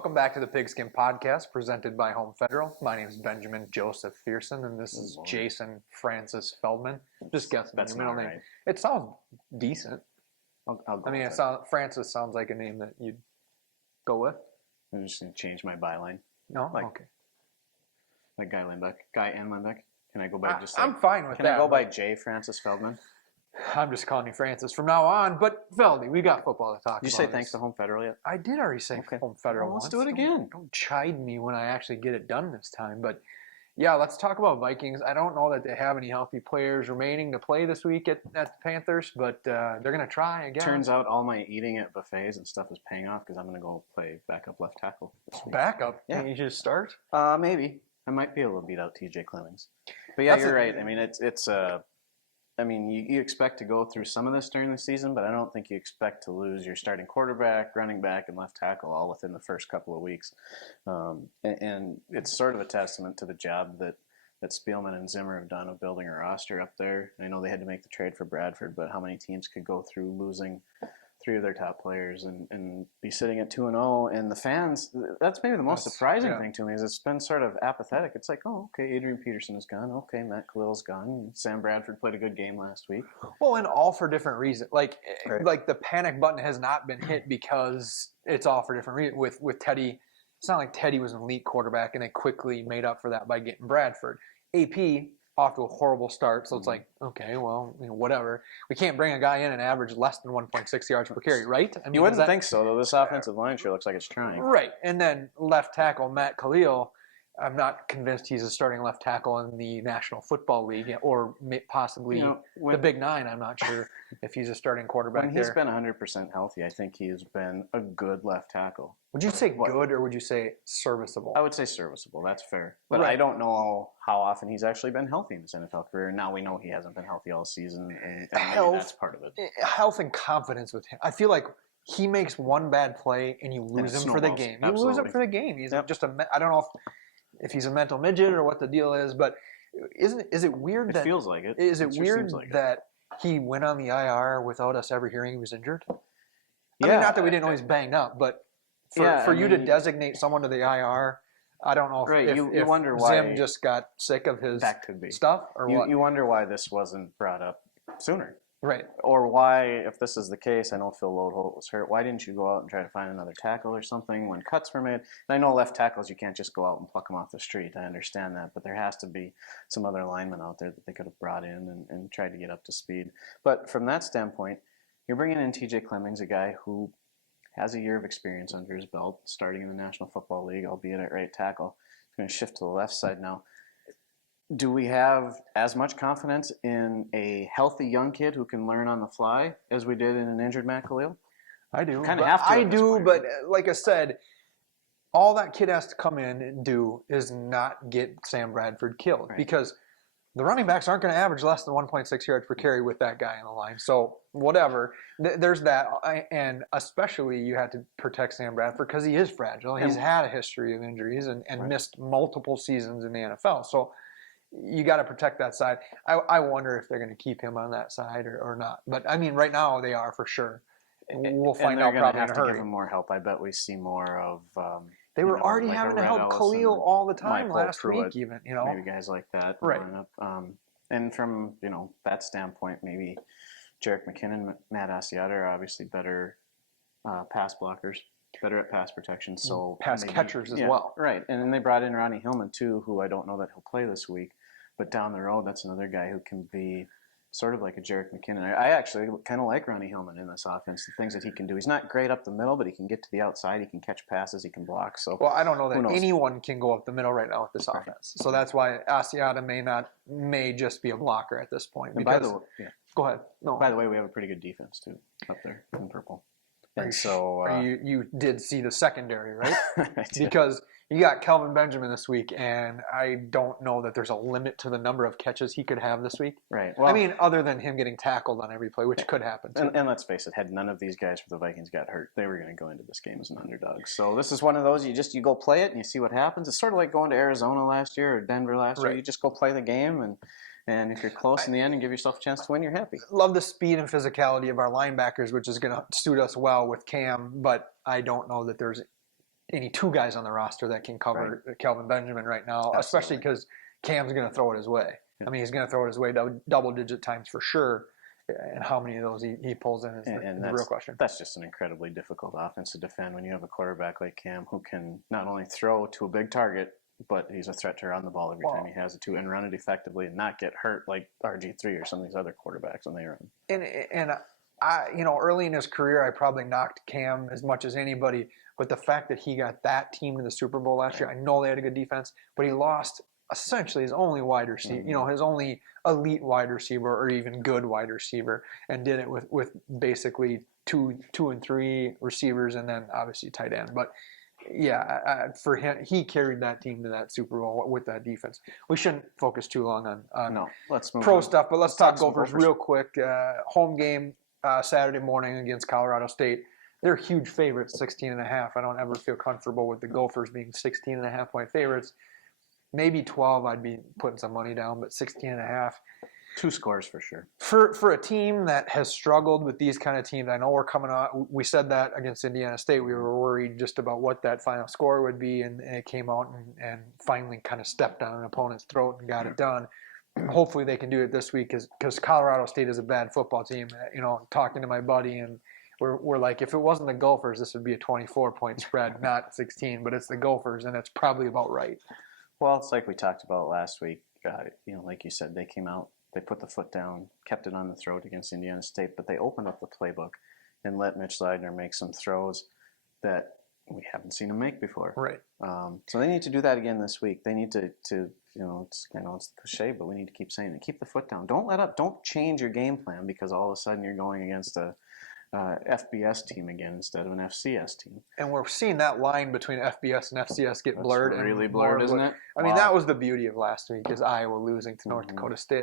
Welcome back to the Pigskin Podcast, presented by Home Federal. My name is Benjamin Joseph Fearson, and this is Jason Francis Feldman. Just guessing your middle name. Right. It sounds decent. I'll go I mean, with Francis sounds like a name that you'd go with. I'm just going to change my byline. No? Like- Okay. Like Guy and Limbeck. Can I go by just I'm fine with Can that. I go by J. Francis Feldman? I'm just calling you Francis from now on. But, Feldy, we got football to talk about. Did you say thanks to Home Federal yet? I did already say Okay. Home Federal Well, let's once. do it again. Don't chide me when I actually get it done this time. But, yeah, let's talk about Vikings. I don't know that they have any healthy players remaining to play this week at the Panthers, but they're going to try again. Turns out all my eating at buffets and stuff is paying off because I'm going to go play backup left tackle this week. Backup? Yeah. Can you just start? Maybe. I might be able to beat out TJ Clemmings. But yeah, you're right. I mean, you expect to go through some of this during the season, but I don't think you expect to lose your starting quarterback, running back, and left tackle all within the first couple of weeks. And it's sort of a testament to the job that Spielman and Zimmer have done of building a roster up there. I know they had to make the trade for Bradford, but how many teams could go through losing three of their top players and be sitting at 2-0, and the fans, that's maybe the most surprising thing to me, is it's been sort of apathetic. It's like, oh, okay, Adrian Peterson is gone. Okay, Matt Kalil's gone. Sam Bradford played a good game last week. Well, and all for different reasons. Like the panic button has not been hit because it's all for different reasons. With Teddy, it's not like Teddy was an elite quarterback and they quickly made up for that by getting Bradford. AP off to a horrible start, so it's like, okay, well, whatever. We can't bring a guy in and average less than 1.6 yards per carry, right? I mean, you wouldn't think so, though. This offensive line sure looks like it's trying. Right, and then left tackle Matt Kalil, I'm not convinced he's a starting left tackle in the National Football League or possibly the Big Nine. I'm not sure if he's a starting quarterback when he's been 100% healthy, I think he's been a good left tackle. Would you say good or would you say serviceable? I would say serviceable. That's fair. But Right. I don't know how often he's actually been healthy in his NFL career. Now we know he hasn't been healthy all season, and maybe that's part of it. Health and confidence with him. I feel like he makes one bad play and you lose him for the game. You lose him for the game. He's just I don't know if he's a mental midget or what the deal is, but is it weird that it feels like it? Is it sure weird seems like that he went on the IR without us ever hearing he was injured? Yeah, I mean, not that we didn't know he's banged up, but for you to designate someone to the IR, I don't know if, you wonder why Zim just got sick of his that could be stuff or what. You wonder why this wasn't brought up sooner. Right. Or why, if this is the case, I know Phil Lodeholt was hurt, why didn't you go out and try to find another tackle or something when cuts were made? And I know left tackles, you can't just go out and pluck them off the street. I understand that. But there has to be some other linemen out there that they could have brought in and tried to get up to speed. But from that standpoint, you're bringing in TJ Clemmings, a guy who has a year of experience under his belt, starting in the National Football League, albeit at right tackle. He's going to shift to the left side now. Do we have as much confidence in a healthy young kid who can learn on the fly as we did in an injured Matt Kalil? I do. Kind of have to. I do, but like I said, all that kid has to come in and do is not get Sam Bradford killed because the running backs aren't going to average less than 1.6 yards per carry with that guy on the line. So whatever, there's that, and especially you have to protect Sam Bradford because he is fragile. He's had a history of injuries and missed multiple seasons in the NFL. So you got to protect that side. I wonder if they're going to keep him on that side or not. But I mean, right now they are for sure. We'll find out probably in a hurry. To give him more help. I bet we see more of. They were already having to help Kalil all the time last week, even maybe guys like that. Right. And from that standpoint, maybe Jerick McKinnon, Matt Asiata are obviously better pass blockers. Better at pass protection, so pass catchers as well. Right, and then they brought in Ronnie Hillman too, who I don't know that he'll play this week, but down the road, that's another guy who can be sort of like a Jerick McKinnon. I actually kind of like Ronnie Hillman in this offense. The things that he can do, he's not great up the middle, but he can get to the outside. He can catch passes. He can block. So well, I don't know that anyone can go up the middle right now with this offense. So that's why Asiata may just be a blocker at this point. And by the way, go ahead. No. By the way, we have a pretty good defense too up there in purple. And so you did see the secondary, right? Because you got Kelvin Benjamin this week, and I don't know that there's a limit to the number of catches he could have this week. Right. Well, I mean, other than him getting tackled on every play, which could happen too. And let's face it, had none of these guys for the Vikings got hurt, they were going to go into this game as an underdog. So this is one of those, you go play it and you see what happens. It's sort of like going to Arizona last year or Denver last year. You just go play the game, and if you're close in the end and give yourself a chance to win, you're happy. Love the speed and physicality of our linebackers, which is going to suit us well with Cam, but I don't know that there's any two guys on the roster that can cover Kelvin Benjamin right now, especially because Cam's going to throw it his way. I mean, he's going to throw it his way double-digit times for sure. And how many of those he pulls in is the real question. That's just an incredibly difficult offense to defend when you have a quarterback like Cam who can not only throw to a big target, but he's a threat to run the ball every time he has it to, and run it effectively and not get hurt like RG3 or some of these other quarterbacks when they run. And I, early in his career, I probably knocked Cam as much as anybody. But the fact that he got that team to the Super Bowl last year, I know they had a good defense, but he lost essentially his only wide receiver, his only elite wide receiver or even good wide receiver, and did it with basically two and three receivers and then obviously tight end. But yeah, for him, he carried that team to that Super Bowl with that defense. We shouldn't focus too long on let's move pro on. stuff, but let's talk Gophers real quick. Home game Saturday morning against Colorado State. They're huge favorites, 16.5. I don't ever feel comfortable with the Gophers being 16.5 point favorites. Maybe 12, I'd be putting some money down, but 16.5. 2 scores for sure. For a team that has struggled with these kind of teams, I know we're coming on. We said that against Indiana State. We were worried just about what that final score would be, and it came out and finally kind of stepped on an opponent's throat and got it done. Hopefully they can do it this week because Colorado State is a bad football team. Talking to my buddy, and we're like, if it wasn't the Gophers, this would be a 24-point spread, not 16, but it's the Gophers, and it's probably about right. Well, it's like we talked about last week. Like you said, they came out, they put the foot down, kept it on the throat against Indiana State, but they opened up the playbook and let Mitch Leidner make some throws that we haven't seen him make before. Right. So they need to do that again this week. They need to it's cliche, but we need to keep saying it. Keep the foot down. Don't let up. Don't change your game plan because all of a sudden you're going against a FBS team again instead of an FCS team. And we're seeing that line between FBS and FCS get blurred. It's really blurred, isn't it? I mean, that was the beauty of last week is Iowa losing to North Dakota State.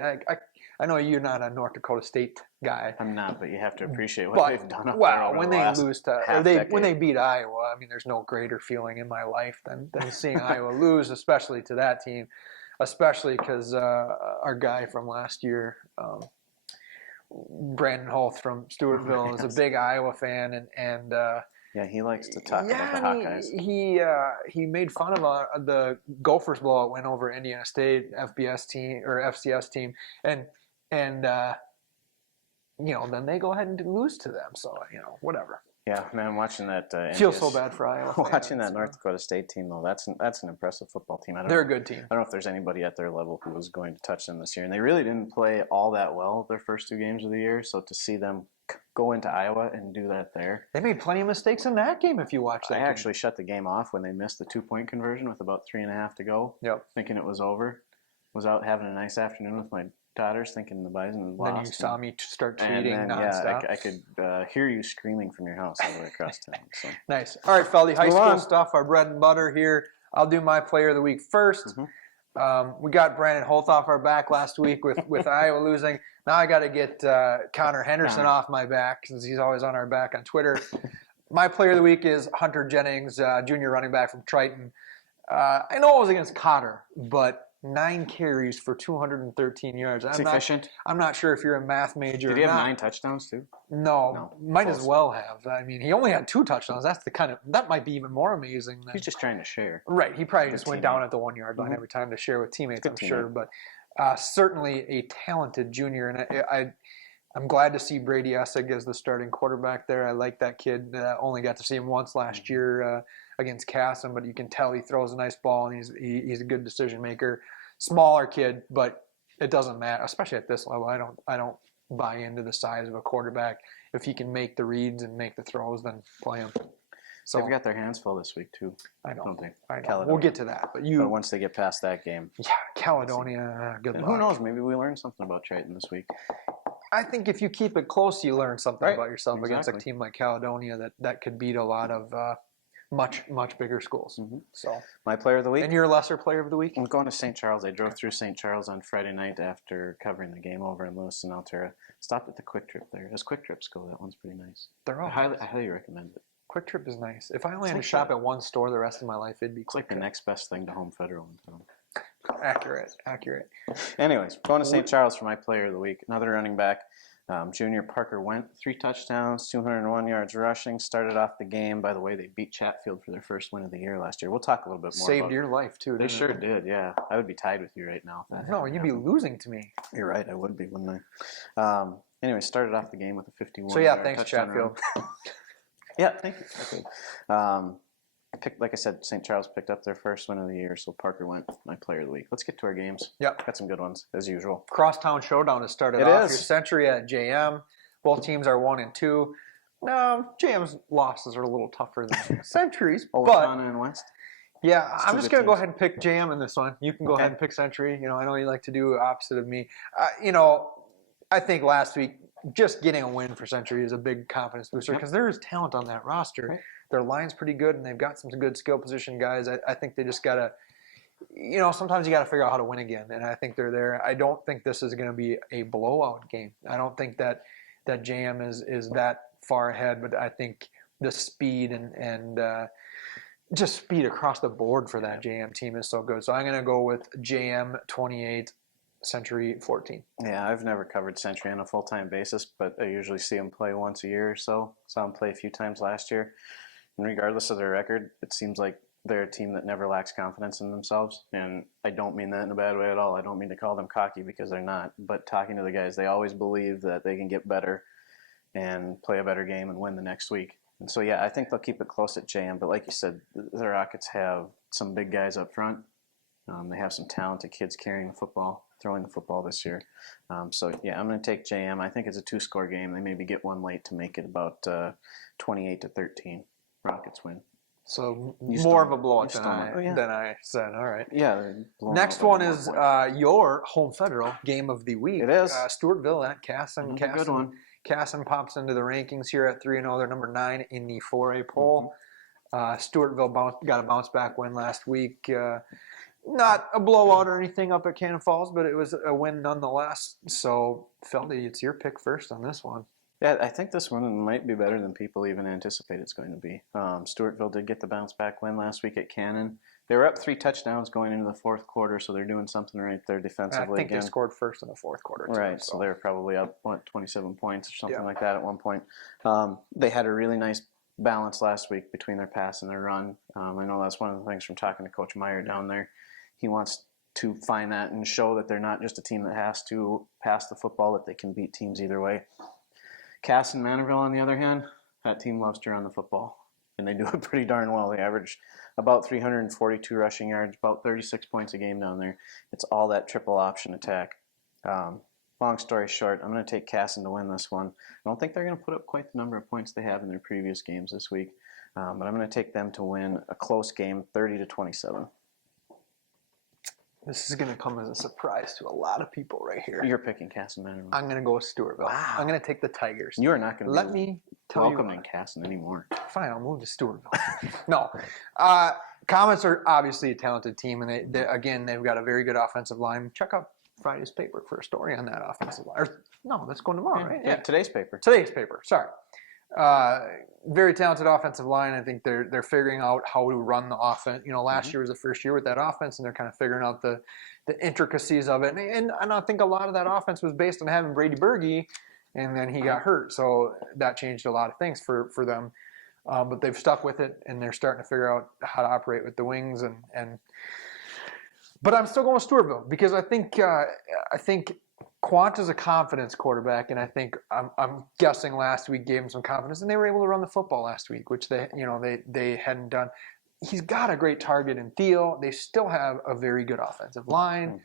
I know you're not a North Dakota State guy. I'm not, but you have to appreciate what they've done up there over when the last when they beat Iowa, I mean, there's no greater feeling in my life than seeing Iowa lose, especially to that team, especially because our guy from last year, Brandon Holt from Stewartville is a big Iowa fan, and he likes to talk about the Hawkeyes. He made fun of the Gophers blowout win over Indiana State FBS team or FCS team, and then they go ahead and lose to them. So whatever. Yeah, man, watching that. Feels so bad for Iowa. Watching that North Dakota State team, though, that's an impressive football team. They're a good team. I don't know if there's anybody at their level who was going to touch them this year. And they really didn't play all that well their first 2 games of the year. So to see them go into Iowa and do that there. They made plenty of mistakes in that game if you watch that. I actually shut the game off when they missed the 2-point conversion with about 3.5 to go. Yep. Thinking it was over. Was out having a nice afternoon with my daughters thinking the Bison had lost. Then you saw me start tweeting nonstop. Yeah, I could hear you screaming from your house all the way across town. So. Nice. All right, Feldy, high school stuff, our bread and butter here. I'll do my player of the week first. We got Brandon Holt off our back last week with Iowa losing. Now I got to get Connor Henderson off my back since he's always on our back on Twitter. My player of the week is Hunter Jennings, junior running back from Triton. I know it was against Cotter, but 9 carries for 213 yards. It's efficient. I'm not sure if you're a math major. Did he have 9 touchdowns too? No, might as well have. I mean, he only had 2 touchdowns. That's that might be even more amazing. He's just trying to share. Right. He probably just went down at the 1-yard line every time to share with teammates. I'm sure, but certainly a talented junior, and I'm glad to see Brady Essig as the starting quarterback there. I like that kid. Only got to see him once last year against Casson, but you can tell he throws a nice ball, and he's a good decision maker. Smaller kid, but it doesn't matter, especially at this level. I don't buy into the size of a quarterback. If he can make the reads and make the throws, then play him. So they've got their hands full this week too. I know. Don't they? I know. We'll get to that, but once they get past that game, Caledonia. Good luck. Who knows? Maybe we learn something about Triton this week. I think if you keep it close, you learn something about yourself against a team like Caledonia that could beat a lot of much bigger schools. So my player of the week. And your lesser player of the week? I'm going to St. Charles. I drove through St. Charles on Friday night after covering the game over in Lewiston, Altura. Stopped at the Quick Trip there. As Quick Trips go, that one's pretty nice. They're all I highly recommend it. Quick Trip is nice. If I only had to shop at one store the rest of my life, it'd be Quick Trip. It's like the next best thing to Home Federal in town. Accurate. Anyways, going to St. Charles for my player of the week. Another running back. Junior Parker Went, 3 touchdowns, 201 yards rushing, started off the game. By the way, they beat Chatfield for their first win of the year last year. We'll talk a little bit more Saved about your life, too. They sure did, yeah. I would be tied with you right now. If that No, you'd be losing to me. You're right, I would be, wouldn't I? Anyway, started off the game with a 51 So, yard thanks, touchdown Chatfield. Yeah, thank you. Like I said, St. Charles picked up their first win of the year, so Parker Went my player of the week. Let's get to our games. Yep. Got some good ones, as usual. Crosstown Showdown has started It off. is. Your Century at JM. Both teams are 1-2. No, JM's losses are a little tougher than Century's, but Owatonna and West. yeah, It's I'm two just good going to go teams. ahead and pick JM in this one. You can go Okay. ahead and pick Century. I know you like to do opposite of me. I think last week just getting a win for Century is a big confidence booster because there is talent on that roster. Right. Their line's pretty good, and they've got some good skill position guys. I think they just got to, sometimes you got to figure out how to win again, and I think they're there. I don't think this is going to be a blowout game. I don't think that JM is that far ahead, but I think the speed and just speed across the board for that JM team is so good. So I'm going to go with JM 28, Century 14. Yeah, I've never covered Century on a full-time basis, but I usually see them play once a year or so. Saw them play a few times last year. And regardless of their record, it seems like they're a team that never lacks confidence in themselves. And I don't mean that in a bad way at all. I don't mean to call them cocky because they're not. But talking to the guys, they always believe that they can get better and play a better game and win the next week. And so, yeah, I think they'll keep it close at JM. But like you said, the Rockets have some big guys up front. They have some talented kids carrying the football, throwing the football this year. So, yeah, I'm going to take JM. I think it's a 2-score game. They maybe get one late to make it about 28-13. Rockets win. So You more stole of a it. blowout You than stole it. Oh, yeah. I said. All right. Yeah. they're blowing Next out by one one is point. your home federal game of the week. It is. Stewartville at Casson. Another good one. Casson pops into the rankings here at 3-0. They're number 9 in the 4A poll. Stewartville got a bounce back win last week. Not a blowout or anything up at Cannon Falls, but it was a win nonetheless. So, Feldy, it's your pick first on this one. Yeah, I think this one might be better than people even anticipate it's going to be. Stewartville did get the bounce back win last week at Cannon. They were up 3 touchdowns going into the fourth quarter, so they're doing something right there defensively. I think again. they scored first in the fourth quarter. Too, Right, so they were probably up, 27 points or something Yeah. like that at one point. They had a really nice balance last week between their pass and their run. I know that's one of the things from talking to Coach Meyer down there. He wants to find that and show that they're not just a team that has to pass the football, that they can beat teams either way. Cass and Manorville, on the other hand, that team loves to run the football, and they do it pretty darn well. They average about 342 rushing yards, about 36 points a game down there. It's all that triple option attack. Long story short, I'm going to take Casson to win this one. I don't think they're going to put up quite the number of points they have in their previous games this week, but I'm going to take them to win a close game, 30-27. This is going to come as a surprise to a lot of people right here. You're picking Casson Manorville. I'm going to go with Stewartville. Wow. I'm going to take the Tigers. You are not going to Let me tell you welcoming why. Casson anymore. Fine, I'll move to Stewartville. No. Comets are obviously a talented team, and they've got a very good offensive line. Check out Friday's paper for a story on that offensive line. No, that's going tomorrow, right? Yeah, today's paper. Today's paper, sorry. Very talented offensive line. I think they're figuring out how to run the offense. Last year was the first year with that offense, and they're kind of figuring out the intricacies of it. And I think a lot of that offense was based on having Brady Berge, and then he got hurt. So that changed a lot of things for them. But they've stuck with it, and they're starting to figure out how to operate with the wings. But I'm still going with Stewartville because I think Quant is a confidence quarterback, and I think I'm guessing last week gave him some confidence, and they were able to run the football last week, which they hadn't done. He's got a great target in Theo. They still have a very good offensive line.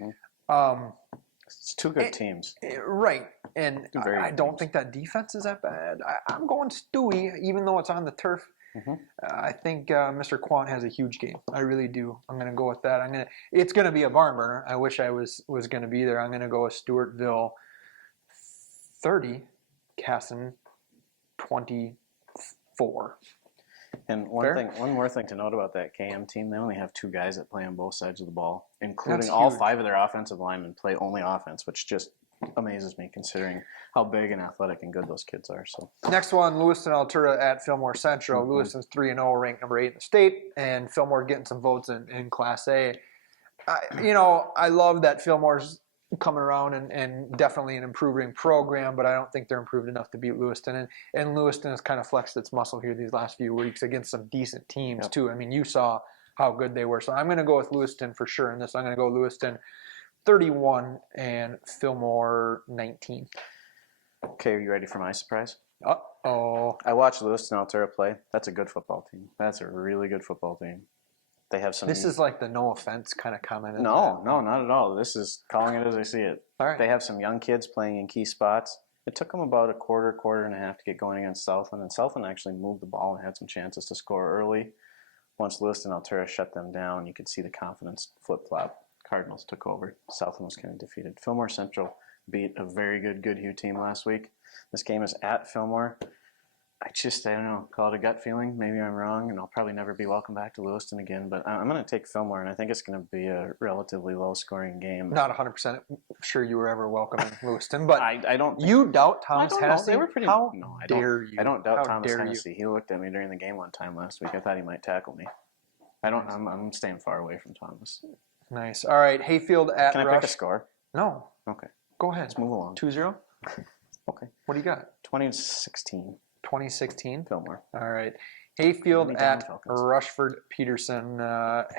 It's two good teams. Right. And I don't teams. think that defense is that bad. I'm going Stewie, even though it's on the turf. I think Mr. Quant has a huge game. I really do. I'm going to go with that. It's going to be a barn burner. I wish I was going to be there. I'm going to go with Stewartville 30, Casson 24. And one more thing to note about that KM team, they only have 2 guys that play on both sides of the ball, including That's all huge. 5 of their offensive linemen play only offense, which just amazes me considering how big and athletic and good those kids are. So Next one, Lewiston Altura at Fillmore Central. Lewiston's 3-0, ranked number 8 in the state, and Fillmore getting some votes in Class A. I love that Fillmore's coming around and definitely an improving program, but I don't think they're improved enough to beat Lewiston. And Lewiston has kind of flexed its muscle here these last few weeks against some decent teams too. I mean, you saw how good they were. So I'm going to go with Lewiston for sure in this. I'm going to go Lewiston 31 and Fillmore 19. Okay, are you ready for my surprise? Uh-oh. I watched Lewiston Altura play. That's a good football team. That's a really good football team. They have some. This is like the no offense kind of comment. No, not at all. This is calling it as I see it. All right. They have some young kids playing in key spots. It took them about a quarter and a half to get going against Southland, and Southland actually moved the ball and had some chances to score early. Once Lewiston Altura shut them down, you could see the confidence flip-flop. Cardinals took over. Southland was kind of defeated. Fillmore Central beat a very good Goodhue team last week. This game is at Fillmore. I don't know, call it a gut feeling. Maybe I'm wrong, and I'll probably never be welcome back to Lewiston again. But I'm going to take Fillmore, and I think it's going to be a relatively low-scoring game. Not 100% sure you were ever welcome in Lewiston, but I don't. You doubt Thomas Hennessy? They were pretty. How no, I dare you? I don't doubt How Thomas dare Hennessy. you? He looked at me during the game one time last week. I thought he might tackle me. I'm staying far away from Thomas. Nice. All right, Hayfield at Can I Rush. pick a score? No. Okay. Go ahead. Let's move along. 2-0? Okay. What do you got? 2016. 2016? Fillmore. All right. Hayfield Really at down, Falcons. Rushford Peterson.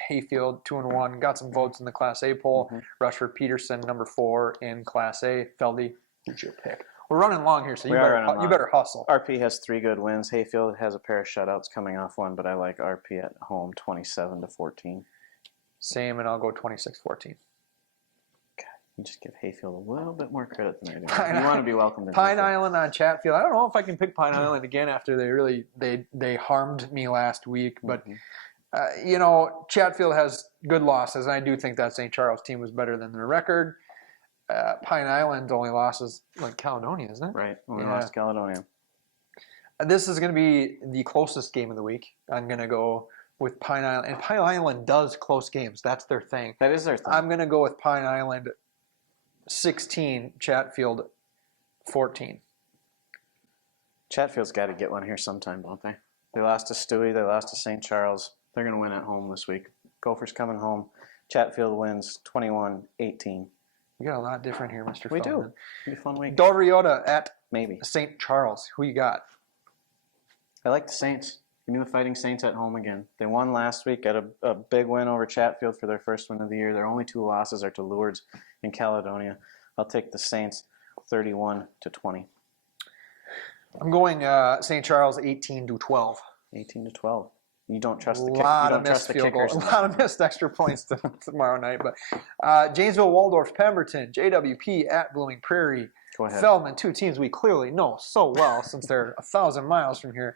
Hayfield 2-1. Got some votes in the Class A poll. Rushford Peterson number 4 in Class A. Feldy, who's your pick? We're running long here, so you better hustle. RP has 3 good wins. Hayfield has a pair of shutouts coming off one, but I like RP at home 27-14. Same, and I'll go 26-14. You just give Hayfield a little bit more credit than I do. You want to be welcomed in Pine Hayfield. Island on Chatfield. I don't know if I can pick Pine Island again after they harmed me last week, but Chatfield has good losses, and I do think that St. Charles team was better than their record. Pine Island's only losses like Caledonia, isn't it? Right. We lost Caledonia. This is going to be the closest game of the week. I'm going to go with Pine Island, and Pine Island does close games. That's their thing. That is their thing. I'm going to go with Pine Island 16, Chatfield 14. Chatfield's got to get one here sometime, don't they? They lost to Stewie. They lost to St. Charles. They're going to win at home this week. Gophers coming home. Chatfield wins 21-18. We got a lot different here, Mr. We Feldman. do. It'll be a fun week. Dovriota at Maybe. St. Charles. Who you got? I like the Saints. Give me the Fighting Saints at home again. They won last week, got a big win over Chatfield for their first win of the year. Their only 2 losses are to Lourdes and Caledonia. I'll take the Saints 31-20. I'm going St. Charles 18-12. 18-12. You don't trust the A kickers. lot of missed field goals. A lot of missed extra points tomorrow night. But Janesville, Waldorf, Pemberton, JWP at Blooming Prairie. Go ahead. Feldman, 2 teams we clearly know so well since they're 1,000 miles from here.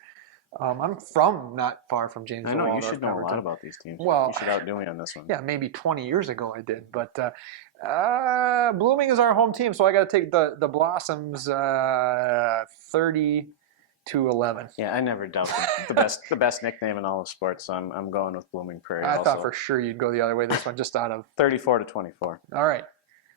I'm from not far from Janesville. I know, Waldorf, you should know Pemberton. a lot about these teams. Well, you should outdo me on this one. Yeah, maybe 20 years ago I did. But Blooming is our home team, so I got to take the Blossoms 30-11. Yeah, I never doubt the best nickname in all of sports, so I'm going with Blooming Prairie. I also. thought for sure you'd go the other way this one, just out of 34-24. All right.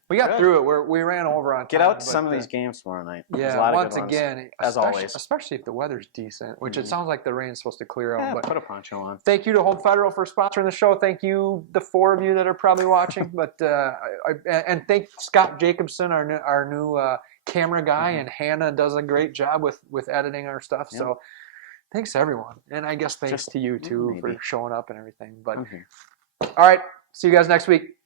We got through it. We ran over on time. Get out to some of these games tomorrow night. There's a Yeah, lot once of good again, ones, as always. especially if the weather's decent, which it sounds like the rain's supposed to clear out. Yeah, But put a poncho on. thank you to Home Federal for sponsoring the show. Thank you, the 4 of you that are probably watching. But and thank Scott Jacobson, our new camera guy, and Hannah does a great job with editing our stuff. Yep. So thanks everyone, and I guess thanks to you too for showing up and everything. But all right, see you guys next week.